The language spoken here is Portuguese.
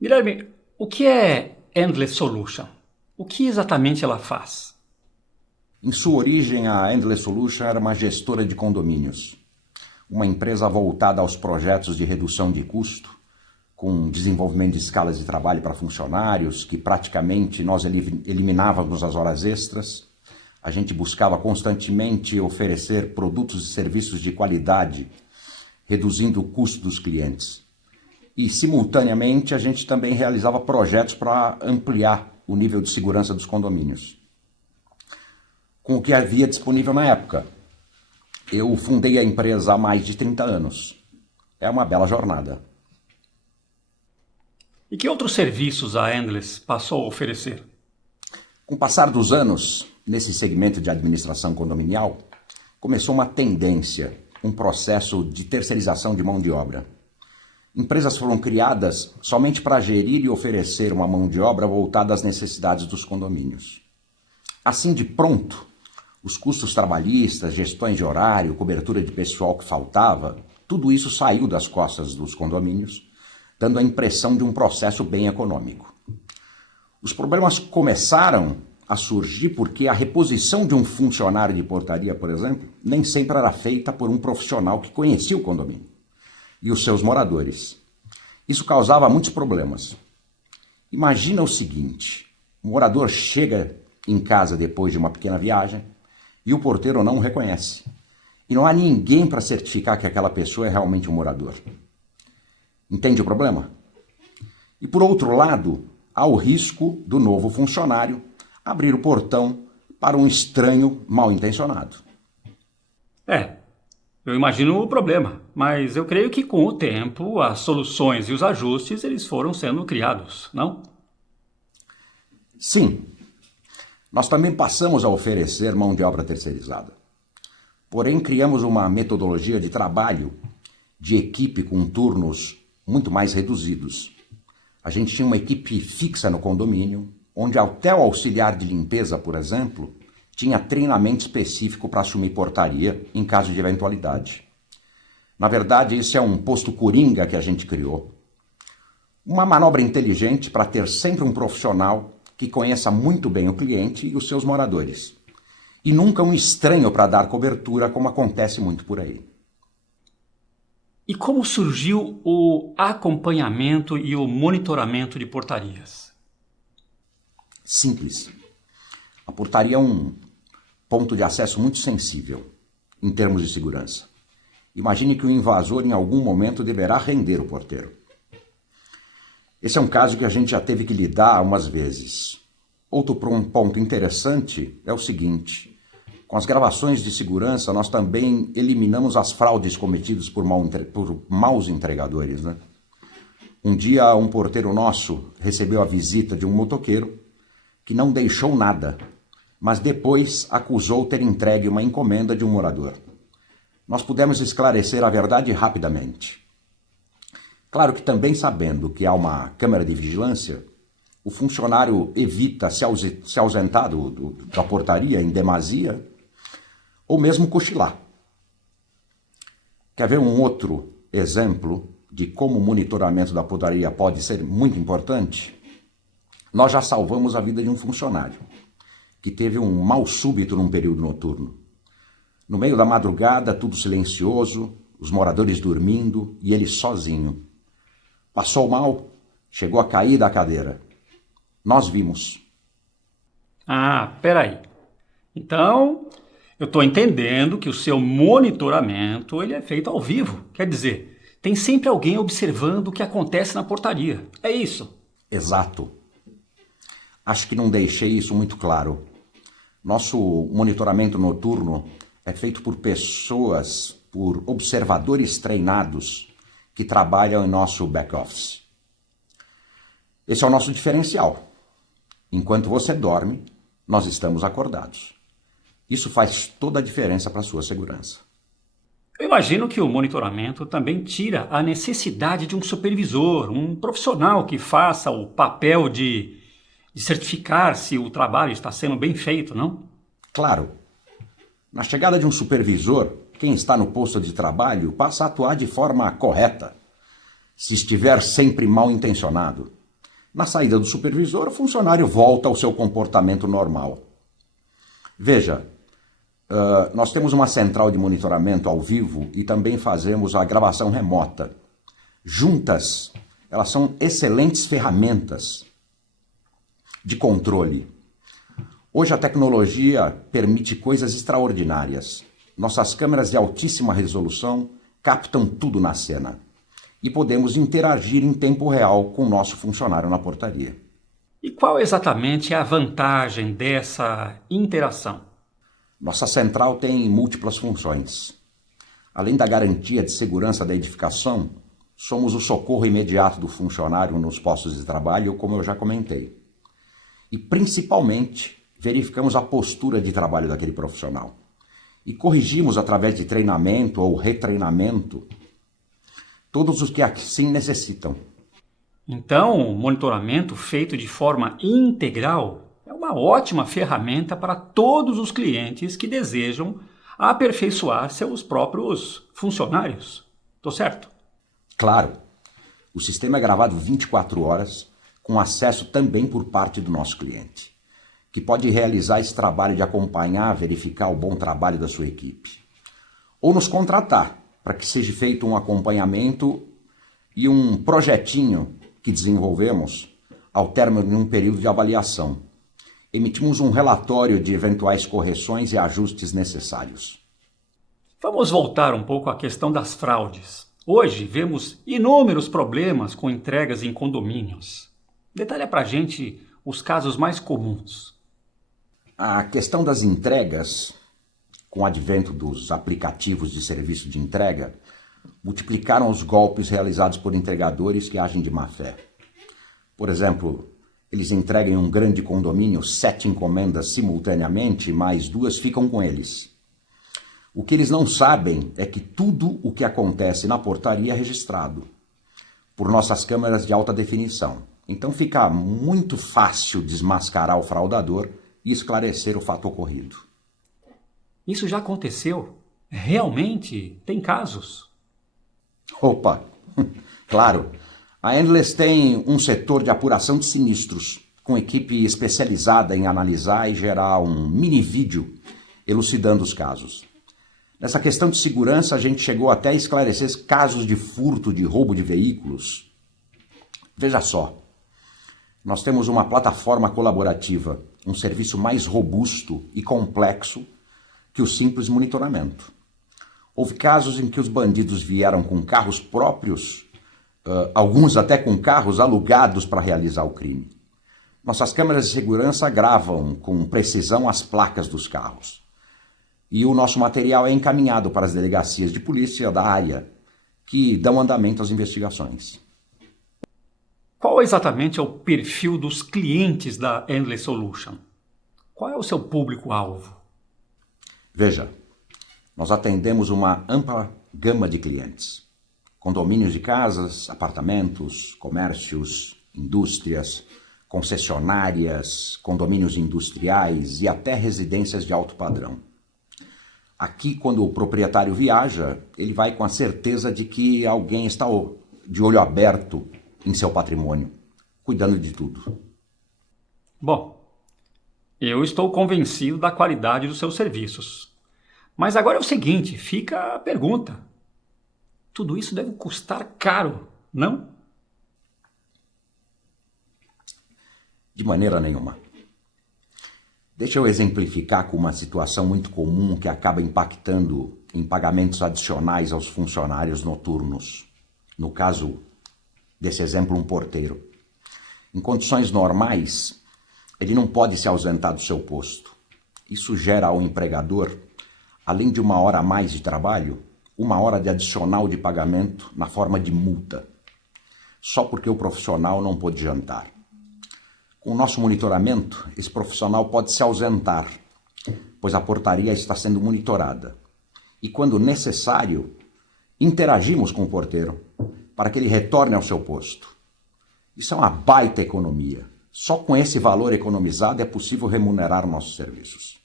Guilherme, o que é Endless Solution? O que exatamente ela faz? Em sua origem, a Endless Solution era uma gestora de condomínios, uma empresa voltada aos projetos de redução de custo, com desenvolvimento de escalas de trabalho para funcionários, que praticamente nós eliminávamos as horas extras. A gente buscava constantemente oferecer produtos e serviços de qualidade, reduzindo o custo dos clientes. E, simultaneamente, a gente também realizava projetos para ampliar o nível de segurança dos condomínios. Com o que havia disponível na época. Eu fundei a empresa há mais de 30 anos. É uma bela jornada. E que outros serviços a Endless passou a oferecer? Com o passar dos anos, nesse segmento de administração condominial, começou uma tendência, um processo de terceirização de mão de obra. Empresas foram criadas somente para gerir e oferecer uma mão de obra voltada às necessidades dos condomínios. Assim de pronto, os custos trabalhistas, gestões de horário, cobertura de pessoal que faltava, tudo isso saiu das costas dos condomínios, dando a impressão de um processo bem econômico. Os problemas começaram a surgir porque a reposição de um funcionário de portaria, por exemplo, nem sempre era feita por um profissional que conhecia o condomínio e os seus moradores. Isso causava muitos problemas. Imagina o seguinte: o morador chega em casa depois de uma pequena viagem e o porteiro não o reconhece. E não há ninguém para certificar que aquela pessoa é realmente um morador. Entende o problema? E por outro lado, há o risco do novo funcionário abrir o portão para um estranho mal intencionado. Eu imagino o problema, mas eu creio que com o tempo as soluções e os ajustes eles foram sendo criados, não? Sim, nós também passamos a oferecer mão de obra terceirizada. Porém, criamos uma metodologia de trabalho de equipe com turnos muito mais reduzidos. A gente tinha uma equipe fixa no condomínio, onde até o auxiliar de limpeza, por exemplo, tinha treinamento específico para assumir portaria em caso de eventualidade. Na verdade, esse é um posto coringa que a gente criou. Uma manobra inteligente para ter sempre um profissional que conheça muito bem o cliente e os seus moradores. E nunca um estranho para dar cobertura, como acontece muito por aí. E como surgiu o acompanhamento e o monitoramento de portarias? Simples. A portaria é um ponto de acesso muito sensível em termos de segurança. Imagine que o invasor em algum momento deverá render o porteiro. Esse é um caso que a gente já teve que lidar umas vezes. Outro ponto interessante é o seguinte: com as gravações de segurança, nós também eliminamos as fraudes cometidas por maus entregadores, né? Um dia, um porteiro nosso recebeu a visita de um motoqueiro que não deixou nada, mas depois acusou ter entregue uma encomenda de um morador. Nós pudemos esclarecer a verdade rapidamente. Claro que também sabendo que há uma câmera de vigilância, o funcionário evita se ausentar da portaria em demasia, ou mesmo cochilar. Quer ver um outro exemplo de como o monitoramento da portaria pode ser muito importante? Nós já salvamos a vida de um funcionário que teve um mal súbito num período noturno. No meio da madrugada, tudo silencioso, os moradores dormindo e ele sozinho. Passou mal, chegou a cair da cadeira. Nós vimos. Peraí. Então, eu estou entendendo que o seu monitoramento ele é feito ao vivo. Quer dizer, tem sempre alguém observando o que acontece na portaria. É isso? Exato. Acho que não deixei isso muito claro. Nosso monitoramento noturno é feito por pessoas, por observadores treinados que trabalham em nosso back-office. Esse é o nosso diferencial. Enquanto você dorme, nós estamos acordados. Isso faz toda a diferença para a sua segurança. Eu imagino que o monitoramento também tira a necessidade de um supervisor, um profissional que faça o papel de certificar se o trabalho está sendo bem feito, não? Claro. Na chegada de um supervisor, quem está no posto de trabalho passa a atuar de forma correta. Se estiver sempre mal intencionado, Na saída do supervisor, o funcionário volta ao seu comportamento normal. Veja, nós temos uma central de monitoramento ao vivo e também fazemos a gravação remota. Juntas, elas são excelentes ferramentas de controle. Hoje a tecnologia permite coisas extraordinárias. Nossas câmeras de altíssima resolução captam tudo na cena e podemos interagir em tempo real com o nosso funcionário na portaria. E qual exatamente é a vantagem dessa interação? Nossa central tem múltiplas funções. Além da garantia de segurança da edificação, somos o socorro imediato do funcionário nos postos de trabalho, como eu já comentei. E, principalmente, verificamos a postura de trabalho daquele profissional. E corrigimos, através de treinamento ou retreinamento, todos os que assim necessitam. Então, o monitoramento feito de forma integral é uma ótima ferramenta para todos os clientes que desejam aperfeiçoar seus próprios funcionários. Estou certo? Claro, o sistema é gravado 24 horas, com acesso também por parte do nosso cliente, que pode realizar esse trabalho de acompanhar, verificar o bom trabalho da sua equipe. Ou nos contratar, para que seja feito um acompanhamento e um projetinho que desenvolvemos ao término de um período de avaliação. Emitimos um relatório de eventuais correções e ajustes necessários. Vamos voltar um pouco à questão das fraudes. Hoje vemos inúmeros problemas com entregas em condomínios. Detalhe para a gente os casos mais comuns. A questão das entregas, com o advento dos aplicativos de serviço de entrega, multiplicaram os golpes realizados por entregadores que agem de má fé. Por exemplo, eles entregam em um grande condomínio 7 encomendas simultaneamente, mas 2 ficam com eles. O que eles não sabem é que tudo o que acontece na portaria é registrado por nossas câmeras de alta definição. Então fica muito fácil desmascarar o fraudador e esclarecer o fato ocorrido. Isso já aconteceu? Realmente tem casos? Opa, claro. A Endless tem um setor de apuração de sinistros, com equipe especializada em analisar e gerar um mini vídeo elucidando os casos. Nessa questão de segurança, a gente chegou até a esclarecer casos de furto, de roubo de veículos. Veja só, nós temos uma plataforma colaborativa, um serviço mais robusto e complexo que o simples monitoramento. Houve casos em que os bandidos vieram com carros próprios, alguns até com carros alugados para realizar o crime. Nossas câmeras de segurança gravam com precisão as placas dos carros. E o nosso material é encaminhado para as delegacias de polícia da área, que dão andamento às investigações. Qual exatamente é o perfil dos clientes da Endless Solution? Qual é o seu público-alvo? Veja, nós atendemos uma ampla gama de clientes. Condomínios de casas, apartamentos, comércios, indústrias, concessionárias, condomínios industriais e até residências de alto padrão. Aqui, quando o proprietário viaja, ele vai com a certeza de que alguém está de olho aberto em seu patrimônio, cuidando de tudo. Bom, eu estou convencido da qualidade dos seus serviços. Mas agora é o seguinte, fica a pergunta. Tudo isso deve custar caro, não? De maneira nenhuma. Deixa eu exemplificar com uma situação muito comum que acaba impactando em pagamentos adicionais aos funcionários noturnos. No caso desse exemplo, um porteiro. Em condições normais, ele não pode se ausentar do seu posto. Isso gera ao empregador, além de 1 hora a mais de trabalho, 1 hora de adicional de pagamento na forma de multa, só porque o profissional não pôde jantar. Com o nosso monitoramento, esse profissional pode se ausentar, pois a portaria está sendo monitorada. E quando necessário, interagimos com o porteiro para que ele retorne ao seu posto. Isso é uma baita economia. Só com esse valor economizado é possível remunerar nossos serviços.